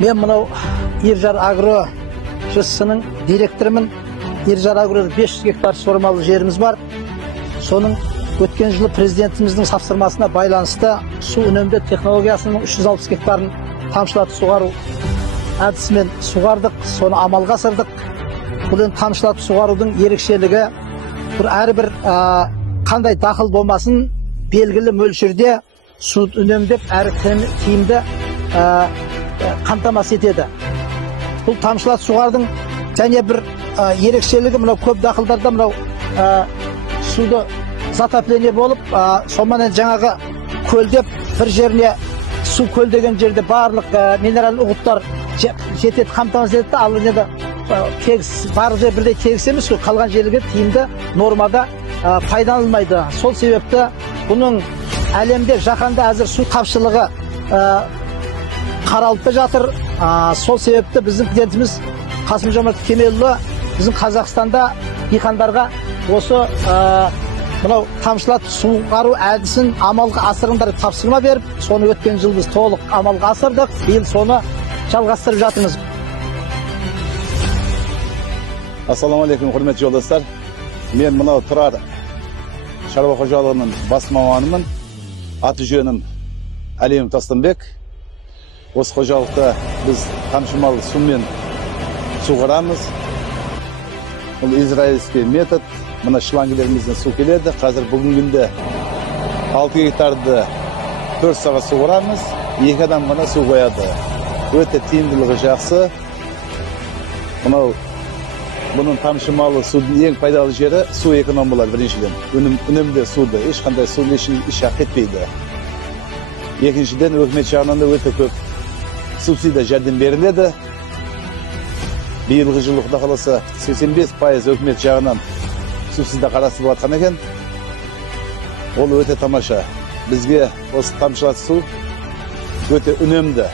Мен мынау Ержар Агро ЖС-нің директорымын. Ержар Агро 500 гектар суармалы жеріміз бар. Соның өткен жылы президентіміздің тапсырмасына байланысты су үнемді технологиясының 360 гектарын тамшылатып суғару әдісімен суғардық, соны амалға асырдық. Бұл енді тамшылатып суғарудың ерекшелігі әрбір қандай дақыл болмасын белгілі мөлшерде су үнемдеп әрі тиімді қамтамасыз етеді. Бұл тамшылатып суғардың және бір ерекшелігі мынау көп дақылдарда мынау суды затопление болып, сонымен жаңағы көлдеп бір жеріне су көлдеген жерде барлық минерал ұғыттар жетеді, қамтамасыз етеді. Ал енді барлық жер бірдей тегіс емес, қалған жерлерге тиімді нормада пайдаланылмайды. Сол себепті бұның әлемде, жаһанда әзір су тапшылығы қаралып жатыр. Сол себепті біздің президентіміз Қасым-Жомарт Кемелұлы біздің Қазақстанда диқандарға осы мынау тамшылатып суғару әдісін амалға асырыңдар деп тапсырма беріп, соны өткен жыл біз толық амалға асырдық. Биыл соны жалғастырып жатырмыз. Ассалаумағалейкум, құрметті жолдастар. Мен мынау Тұрар шаруа қожалығының бас маманымын. Аты жөнім Әлем Тастанбек. Осы қожалықта біз тамшымалы сумен суғарамыз. Бұл израильский метод. Мына шлангілерімізден су келеді. Қазір бүгінгінде 6 гектарды 4 сағат суғарамыз. 2 адам ғана су қояды. Өте тиімділігі жақсы. Мынау бұның тамшымалы судың ең пайдалы жері су эконом болады біріншіден. Үнемді суды, ешқандай суды ешақ етпейді. Екіншіден өкімет жағынан да өте көп субсидия жәрдем беріледі. Биылғы жылы Құда қаласа 85% өкімет жағынан субсидия қарастырылып жатқан екен. Ол өте тамаша. Бізге осы тамшылатып су өте үнемді.